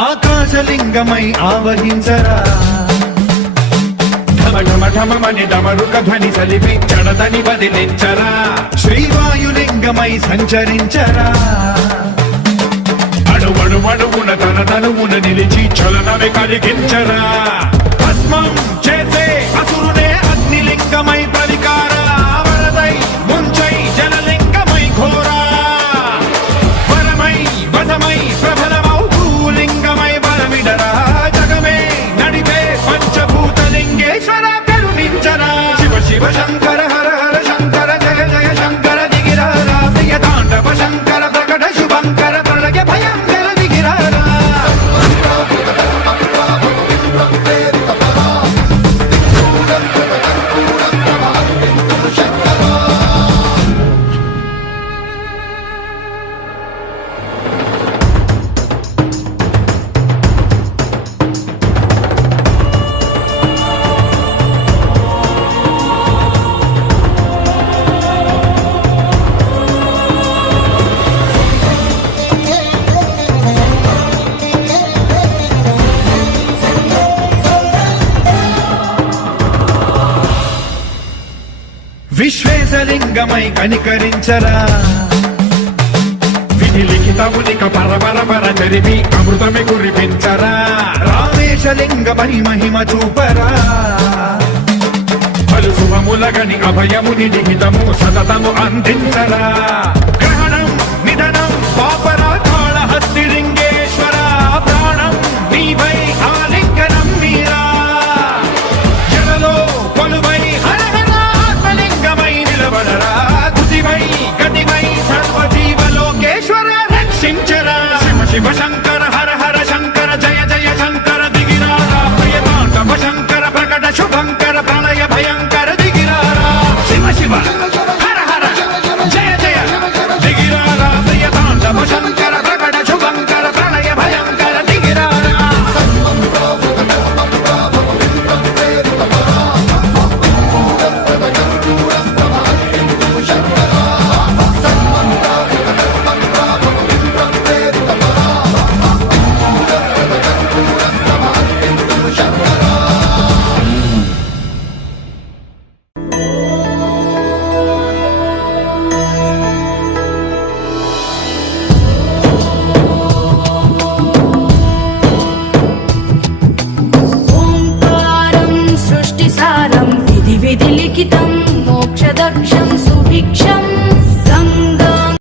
ఆకాశలింగమై ఆవహించరా ఢమఢమఢమని డమరుక ధ్వని సలిపి జడదని వదిలించరా శ్రీవాయులింగమై సంచరించరా అణువణువున తన తనువున నిలిచి చలనమే కలిగించరా భస్మం చేసే అసురునే అగ్నిలింగమై పలికారా వరదై ముంచై జలలింగమై ఘోరా వరమై వసమై ప్రబలమౌ భూలింగమై బలమిడరా జగమే నడిపే పంచభూతలింగేశ్వర కరుణించరా శివ శివ శంకర హర హర శంకర జయ జయ శంకర దిగిరారా ప్రియ తాండవ శంకర ప్రకట శుభంకర ప్రళయ భయంకర దిగిరారా విశ్వేశలింగమై కనికరించరా విధి లిఖితమునిక పరపర జరిపి అమృతమి కురిపించరా రామేశలింగమై మహిమ చూపరా పలు శుభములగని అభయముని నిహితము సతతము అందించరా గ్రహణం నిధనం పాపరా కాళహస్తి లింగేశ్వర ప్రాణం నీవై ఆలింగనం మీరా జనలో కొలువై తుదివై గతివై సర్వజీవలోకేశ్వర రక్షించరా శివ శివ శంకర హర హర శంకర జయ జయ శంకర దిగిరారా ప్రియ తాండవ శంకర ప్రకట శుభంకర ప్రళయ భయంకర దిగిరారా శివ శివ హర హర జయ జయ దిగిరారా ప్రియ తాండవ శంకర ప్రకట శుభంకర ప్రళయ భయంకర దిగిరారా विधिलिखितं मोक्षदक्षं सुभिक्षम्